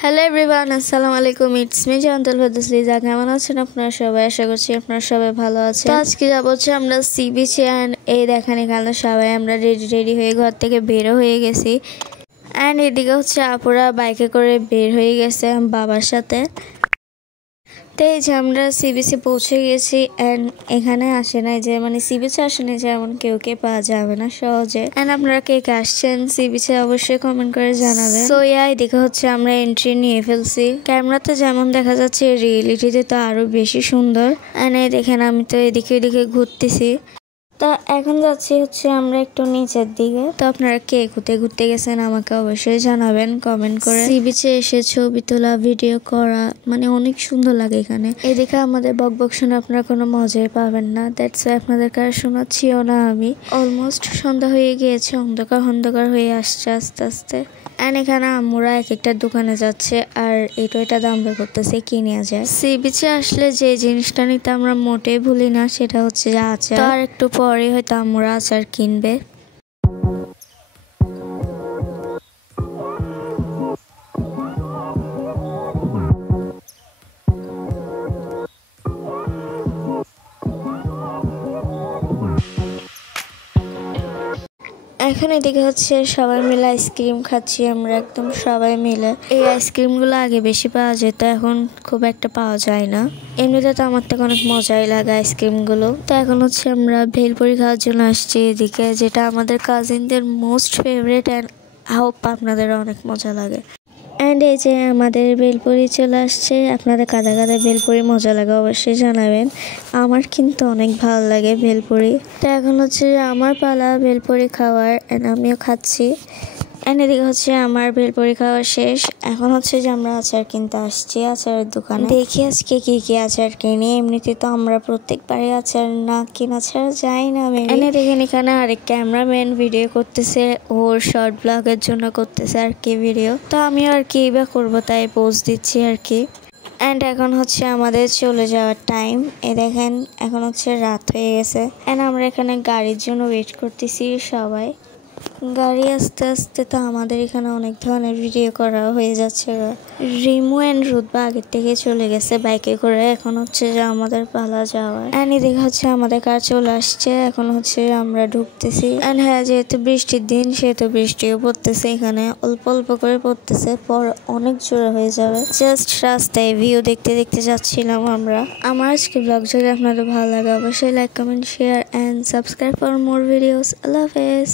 Hello everyone, আসসালামু আলাইকুম। It's me জান্তাল ফেদুসলিজা। কেমন আছেন আপনারা সবাই? আশা করছি আপনারা সবাই ভালো আছেন। তো আজকে যাবো হচ্ছে আমরা সি বিচে। অ্যান্ড এই দেখেন এখানে সবাই আমরা রেডি হয়ে ঘর থেকে বেরো হয়ে গেছি। অ্যান্ড এদিকে হচ্ছে আপুরা বাইকে করে বের হয়ে গেছে বাবার সাথে। তো এই যে আমরা সি বিচে পৌঁছে গেছি। অ্যান্ড এখানে আসে নাই যে সি বিচে আসে নাই যে এমন কেউ পাওয়া যাবে না সহজে। অ্যান্ড আপনারা কে আসছেন সি বিচে অবশ্যই কমেন্ট করে জানাবেন। সো এদিকে হচ্ছে আমরা এন্ট্রি নিয়ে ফেলছি। ক্যামেরাতে যেমন দেখা যাচ্ছে রিয়েলিটিতে তো আরো বেশি সুন্দর। অ্যান্ড এই দেখেন আমি তো এদিকে ঘুরতেছি। তো এখন যাচ্ছি হচ্ছে আমরা একটু নিচের দিকে। তো আপনারা কে ঘুরতে গেছেন আমাকে অবশ্যই জানাবেন কমেন্ট করে। সি বিচে এসে ছবি তোলা, ভিডিও করা অনেক সুন্দর লাগে এখানে। এদিকে আমাদের বকবক শুনে আপনারা কোনো মজাই পাবেন না। দ্যাটস ওয়াই আপনাদের কাছে শোনাচ্ছিও না আমি। অলমোস্ট সন্ধ্যা হয়ে গিয়েছে, অন্ধকার হয়ে আসছে আস্তে আস্তে। অ্যান্ড এখানে আম্মুরা এক একটা দোকানে যাচ্ছে আর এটা দাম বের করতেছে কি নেওয়া যায়। সি বিচে আসলে যে জিনিসটা নিতে আমরা মোটেই ভুলি না সেটা হচ্ছে যে আচার। আর একটু পরে হয়তো আম্মুরা আচার কিনবে। এখন এদিকে হচ্ছে সবাই মিলে আইসক্রিম খাচ্ছি আমরা, একদম সবাই মিলে। এই আইসক্রিমগুলো আগে বেশি পাওয়া যেত, এখন খুব একটা পাওয়া যায় না। এমনিতে তো আমার থেকে অনেক মজাই লাগে আইসক্রিমগুলো। তো এখন হচ্ছে আমরা ভেলপুরি খাওয়ার জন্য আসছি এদিকে, যেটা আমাদের কাজিনদের মোস্ট ফেভারিট। অ্যান্ড হোপ আপনাদের অনেক মজা লাগে। অ্যান্ড এই যে আমাদের ভেলপুরি চলে আসছে। আপনাদের কাদা ভেলপুরি মজা লাগে অবশ্যই জানাবেন। আমার কিন্তু অনেক ভালো লাগে ভেলপুরি। তো এখন হচ্ছে আমার পালা ভেলপুরি খাওয়ার। অ্যান্ড আমিও খাচ্ছি। অ্যান্ড এদিকে হচ্ছে আমার ভেলপুরি খাওয়া শেষ। এখন হচ্ছে যে আমরা আচার কিনতে আসছি আচারের দোকানে। দেখি আজকে কি আচার কিনি। এমনিতে তো আমরা প্রত্যেকবারই আচার না কিনা ছাড়া যাই না। এনে দেখেন এখানে আরেক ক্যামেরাম্যান ভিডিও করতেছে, ওর শর্ট ব্লগের জন্য করতেছে আর কি ভিডিও। তো আমিও আর কি বা করবো, তাই পোজ দিচ্ছি আর কি। অ্যান্ড এখন হচ্ছে আমাদের চলে যাওয়ার টাইম। দেখেন এখন হচ্ছে রাত হয়ে গেছে। অ্যান্ড আমরা এখানে গাড়ির জন্য ওয়েট করতেছি সবাই। গাড়ি আস্তে আস্তে তো আমাদের এখানে অনেক ধরনের ভিডিও করা হয়ে যাচ্ছে। রিমু অ্যান্ড রুদবা আগের থেকে চলে গেছে বাইকে করে। এখন হচ্ছে যে আমাদের পালা যাওয়ার। অ্যান্ড এদিকে হচ্ছে আমাদের কার চলে আসছে। এখন হচ্ছে আমরা ঢুকতেছি। অ্যান্ড হ্যাঁ, যেহেতু বৃষ্টির দিন সেহেতু বৃষ্টিও পড়তেছে। এখানে অল্প অল্প করে পড়তেছে, পর অনেক জোরে হয়ে যাবে। জাস্ট রাস্তায় ভিউ দেখতে যাচ্ছিলাম আমরা। আমার আজকে ব্লগ যদি আপনাদের ভালো লাগে অবশ্যই like, comment, share and subscribe for more videos. Allah হাফেজ।